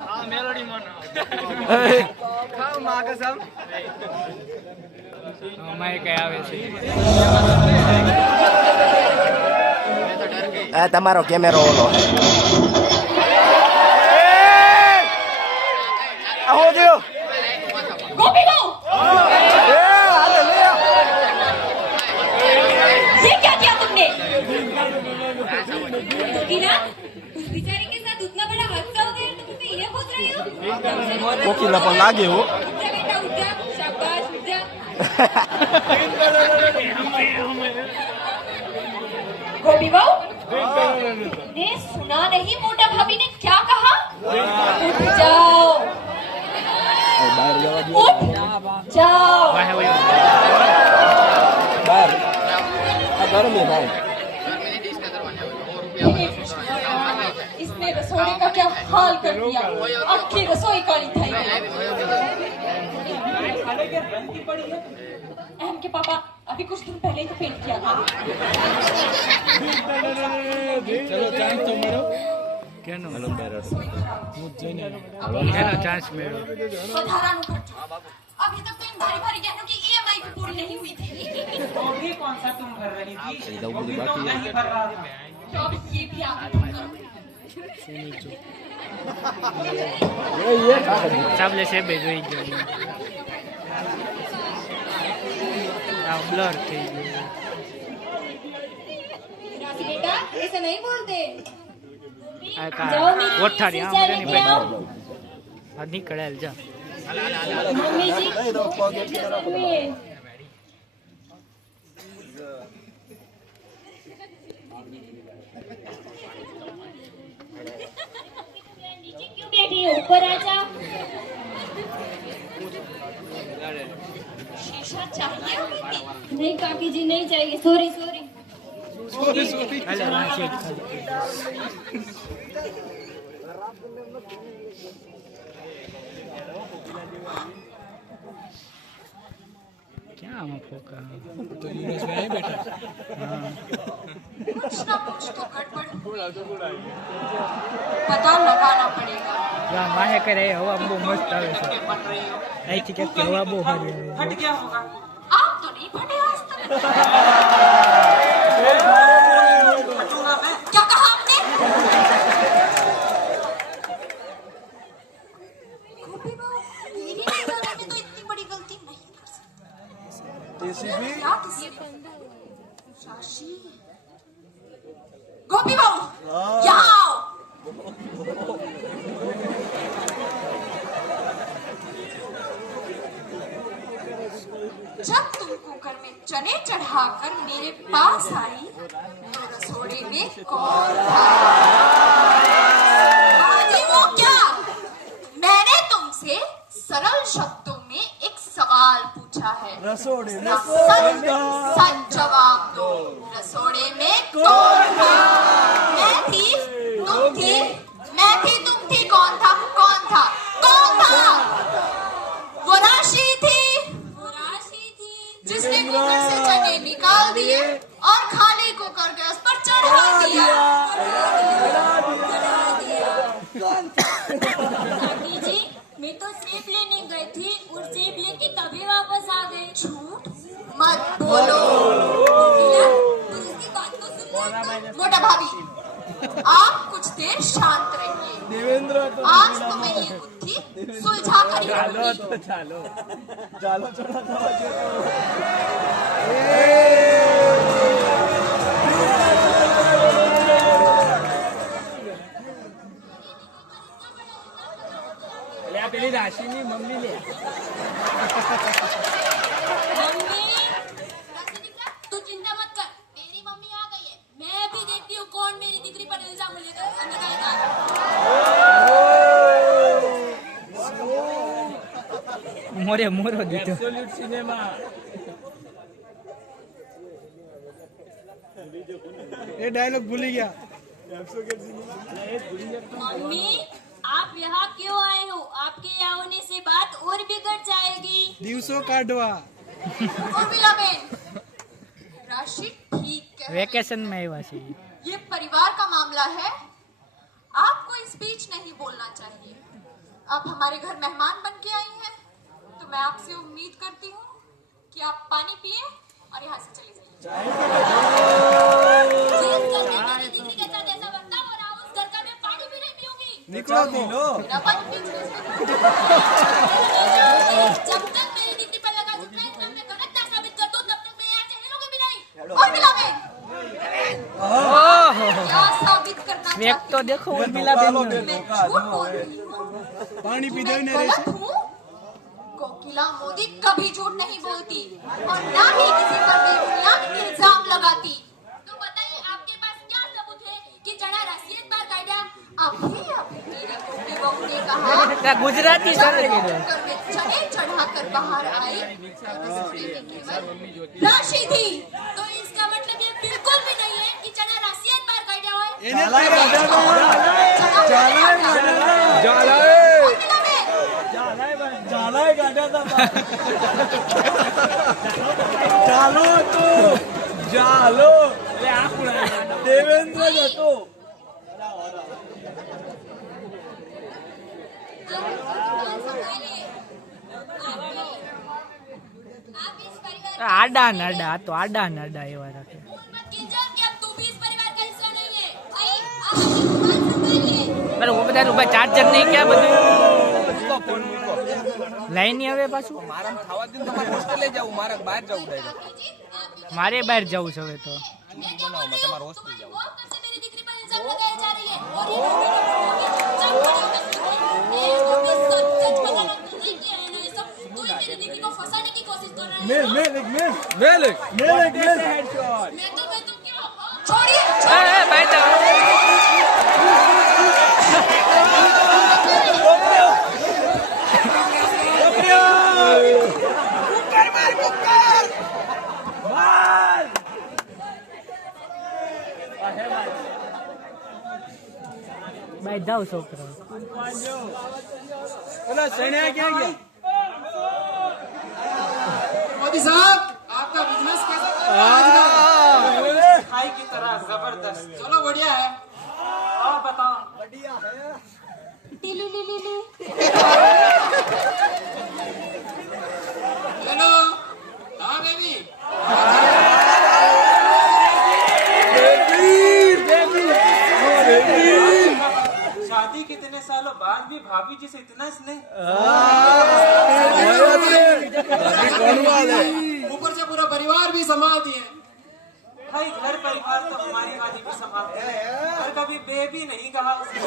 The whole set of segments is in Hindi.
हाँ मेलोडी मना खाओ माँ कसम मैं क्या वैसे તમારો કેમેરો ઓલો આવો જો गोपी बहू ये क्या किया तुमने? टीना, उस बेचारे के साथ उतना बड़ा हादसा हो गया तो तुम ये पूछ रही हो? કોકીલા પણ લાગે હો उठ जा बेटा उठ जा, शाबाश उठ जा। गोपी बहू ने सुना नहीं मोटा भाभी ने क्या कहा? उठ जाओ उठ जाओ બાર આ ગરમી ભાઈ इसने रसोई का क्या हाल कर दिया आखिर रसोई काली थी अहम के पापा अभी कुछ दिन पहले ही तो पेंट किया था चलो चांस तो मरो क्या नो चांस मेरो વધારાનું ખર્ચો अभी तक तो इन भारी भारी गहनों की ईएमआई भी पूरी नहीं हुई थी अभी कौन सा तुम भर रही थी બાકી नहीं भर रहा था तो अब ये भी आप तुम करो सब ले से भेजो ही गयो आ ब्लर થઈ ગયો राजी बेटा ऐसे नहीं बोलते આ કા जाओ मेरी કોઠારી આમ चाय કરીને लेके आओ। આ નીકળેલ જા मम्मी जी में नीचे क्यों बैठी हो ऊपर आ जाओ शीशा चाहिए नहीं काकी जी नहीं चाहिए सॉरी सॉरी અલે આ શેટ क्या हम फोका तो यूएस में है बेटा कुछ ना कुछ तो गड़बड़ पता लगाना पड़ेगा या माहे करे हवा बહુ મસ્ત આવે છે અહીંથી કે હવા બહુ સારી આવે फट गया होगा आप तो नहीं फटे आज तक फटूंगा मैं क्या कहा आपने गोपी बहू मेरी निगाह में तो इतनी बड़ी गलती नहीं कर सकती क्या किसी राशि गोपी बहू यहाँ आओ जब तुम कुकर में चने चढ़ाकर मेरे पास आई तो रसोड़े में कौन था आदि वो क्या मैंने तुमसे सरल शब्दों में एक सवाल पूछा है રસોડે सच सच जवाब दो रसोड़े में कौन था मैं थी तुम थी मैं थी तुम थी कौन था कौन था वो राशि थी जिसने कुकर से चने निकाल दिए और खाली कुकर गैस पर चढ़ा दिया आंटी जी मैं तो सेब लेने गई थी और सेब लेके तभी वापस आ गई झूठ मत बोलो उसकी बात को सुन लो मोटा भाभी आप कुछ देर शांत रहिए आज तो मैं ये बुद्धि सुलझा कर ही रहूंगी ચાલો છોડા થવા જો લે પેલી રાશિની મમ્મી લે मम्मी तू चिंता मत कर मेरी मम्मी आ गई है मैं भी देखती हूँ कौन मेरी दिकरी पर इल्जाम लगाएगा મોરે મોરો દીધો એબ્સોલ્યુટ સિનેમા એ ડાયલોગ ભૂલી ગયા मम्मी आप यहाँ क्यों आए हो आपके यहाँ होने से बात और बिगड़ जाएगी દિવસો કાઢવા उर्मिला बेन राशि ठीक है વેકેશન માં આવ્યા છે ये परिवार का मामला है आपको स्पीच नहीं बोलना चाहिए आप हमारे घर मेहमान बन के आई हैं, तो मैं आपसे उम्मीद करती हूँ कि आप पानी पिए और यहाँ से चले जाइए। जिस घर में मेरी दीदी के साथ ऐसा बर्ताव हो रहा, उस घर का मैं पानी भी नहीं पीऊंगी। निकलो तो मेरा मन बिजनेस में जब तक मेरी दीदी पर लगा झुकना है, मैं गलत ना साबित कर दूं, तब तक मैं यहाँ से हिलूंगी भी नहीं। और मिलोगे क्या साबित करना वेक चाहती तो हूँ? देखो उर्मिला बेन मैं झूठ बोल रही हूँ? पानी पी मैं दे गलत हूँ? कोकिला मोदी कभी झूठ नहीं बोलती और ना ही किसी पर बेबुनियाद इल्जाम लगाती। तो बताइए आपके पास क्या सबूत है कि जना रसीद पर कायदा अभी मेरी छोटी बहू ने कहा क्या गुजराती सर चने चढ़ाकर बाहर आई रसोई में केवल राशि थी। तो इसका मतलब ये बिल्कुल भी नहीं है कि चना रसीद पर कायदा होए। ચાલો તો ચાલો દેવેન્દ્ર જતો આડા નાડા તો આડા નાડા એવા રાખે. અરે वो બધા રૂપિયા ચાર્જર નહીં ક્યાં બધું લાઈન નહીં આવે પાછું. મારા ખાવા દે તમારે હોસ્ટેલે જાવું મારે બહાર જવું થાય મારે બહાર જવું છે હવે તો. બનાવમાં તમારે હોસ્ટેલ જાવું ભાઈ જાવ છોકરા. सैन्या क्या गया मोदी साहब आपका बिजनेस कैसा चल रहा है? खाई की तरह जबरदस्त। चलो बढ़िया है। और बताओ हेलो हाँ बेबी शादी के इतने सालों बाद भी भाभी जी से इतना स्नेह। ऊपर से पूरा परिवार भी संभाल दिए। भाई घर परिवार तो हमारी वाली भी संभालते हैं, और कभी बेबी नहीं कहा उसने।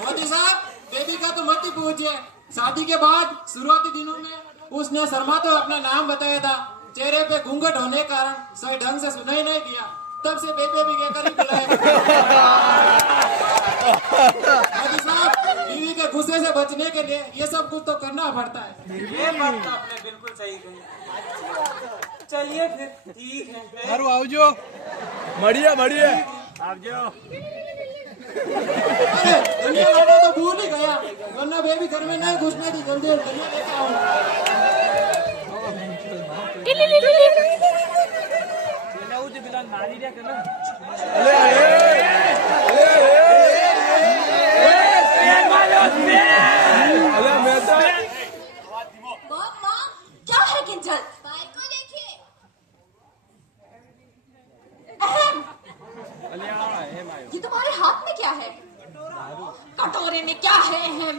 मोदी साहब बेबी का तो मत ही पूछिए। शादी के बाद शुरुआती दिनों में उसने शर्माते हुए अपना नाम बताया था। चेहरे पे घूंघट होने के कारण सही ढंग से सुना ही नहीं दिया। तब से बेबी भी कहकर ही बुलाया। मोदी साहब बीवी के गुस्से से बचने के लिए ये सब कुछ तो करना पड़ता है। ये बात तो आपने बिल्कुल सही कही। चलिए फिर ठीक है। સારું આવજો મળીએ મળીએ अरे धनिया लाना तो भूल ही गया, वरना बेबी घर में नहीं घुसने दी। जल्दी धनिया लेके आओ। क्या है किंजल? भाई को देखिए। अहम, ये तुम्हारे हाथ में क्या है? कटोरे में क्या है अहम?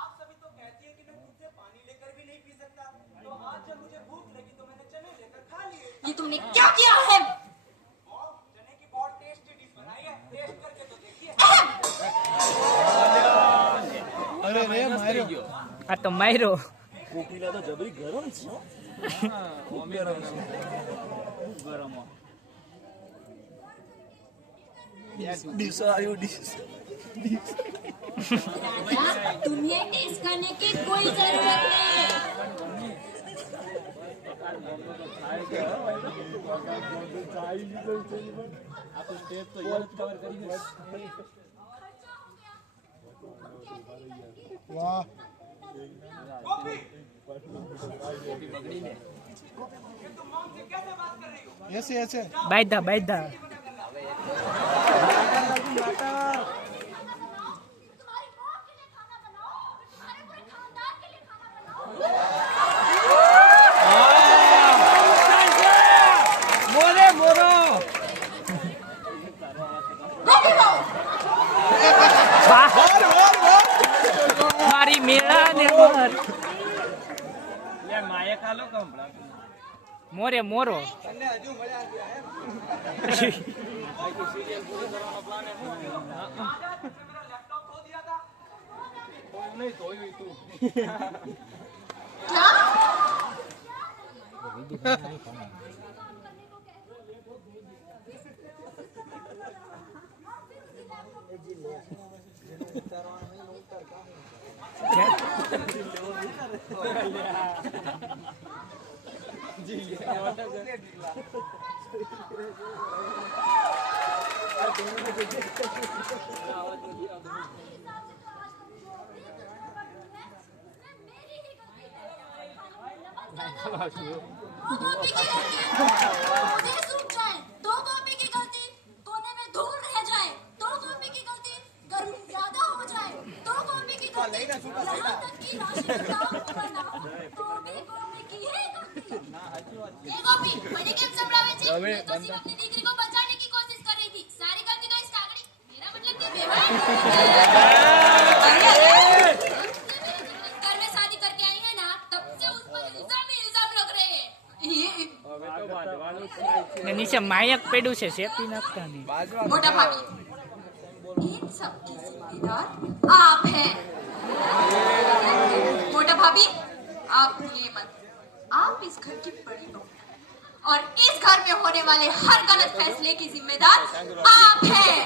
आप सभी तो कहती है कि मैं खुद से पानी लेकर भी नहीं पी सकता, तो आज जब मुझे भूख लगी तो मैंने चने लेकर खा लिए। ये तुमने क्या किया है? चने की बहुत टेस्टी डिश बनाई है, टेस्ट करके तो देखिए। અરે રે માર્યો આ તો માર્યો. કોકીલા તો જબરી ગરમ છે ડીશ આવ્યો ડીશ राजा, तुम्हें टेस्ट करने की कोई जरूरत नहीं। વાહ ऐसे ऐसे बायदा बायदा तुम्हारी माँ के लिए खाना बनाओ, तुम्हारे पूरे खानदान के लिए खाना बनाओ। मोरे मोरो Ready go. મારી મેળા ને મોર મોરે મોરો क्या? मुझे सूख जाए तो कॉपी की गलती, कोने में धूल रह जाए तो कॉपी की गलती, गर्मी ज्यादा हो जाए तो कॉपी की गलती, यहाँ तक कि राशि का दाम करना तो भी कॉपी की ही गलती। ये कॉपी मैंने केम संभळावे છે? मैं तो सिर्फ अपनी डिग्री को बचाने की कोशिश कर रही थी, सारी गलती तो इस कागड़ी, मेरा मतलब कि बेवड़ा घर में शादी करके आई है ना, तब से उस पर इल्जाम ही इल्जाम लग रहे हैं। ને નીચે માયક પડ્યું છે શેપી નાખતા નહીં मोटा भाभी, इन सब की जिम्मेदार आप हैं। मोटा भाभी, आप ये मत, आप इस घर की बड़ी बहू हैं और इस घर में होने वाले हर गलत फैसले की जिम्मेदार आप हैं।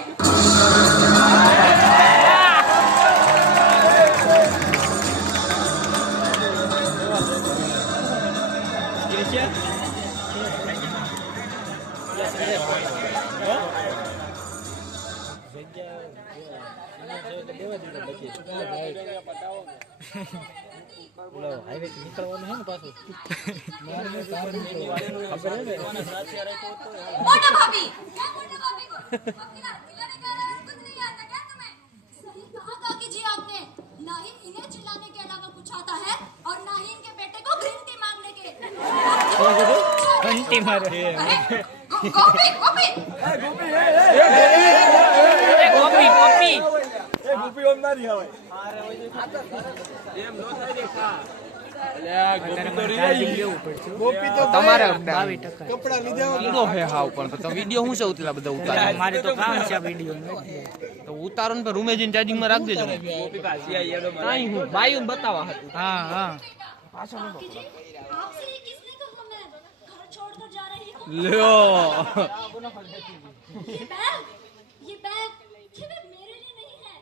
मोटा भाभी, क्या मोटा भाभी को अपनी रात खिलाने का कुछ नहीं आता क्या तुम्हें? सही कहा काकी जी आपने, ना ही इन्हें चिल्लाने के अलावा कुछ आता है और ना ही इनके बेटे को ग्रीन टी मांगने के। ઘંટી મારે अरे कॉपी कॉपी કોપી કોપી ગોપી ઓમ ના રહી હવે એમ નો થાય દેખા અલ્યા ગોપી તો રહી ગોપી તો તમારે 22% કપડા લીધા ઈડો હે હાવ પણ તો વિડિયો હું છે ઉતલા બધા ઉતારે મારે તો કામ છે વિડિયો તો ઉતારો ને રૂમે જઈને ચાર્જિંગ માં રાખ દેજો ગોપી પાછી આઈ એડો કાઈ હું બાયું બતાવા હતું હા હા काकी जी, आपसे ये किसने कहा मैं घर छोड़कर जा रही हूँ? લ્યો ये बैग ये भी मेरे लिए नहीं है,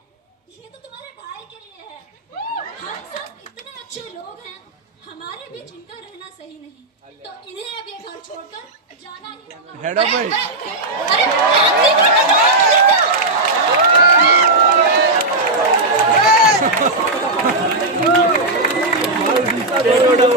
ये तो तुम्हारे भाई के लिए है। हम सब इतने अच्छे लोग हैं, हमारे बीच इनका रहना सही नहीं, तो इन्हें अब ये घर छोड़कर जाना ही होगा। हेडो भाई अरे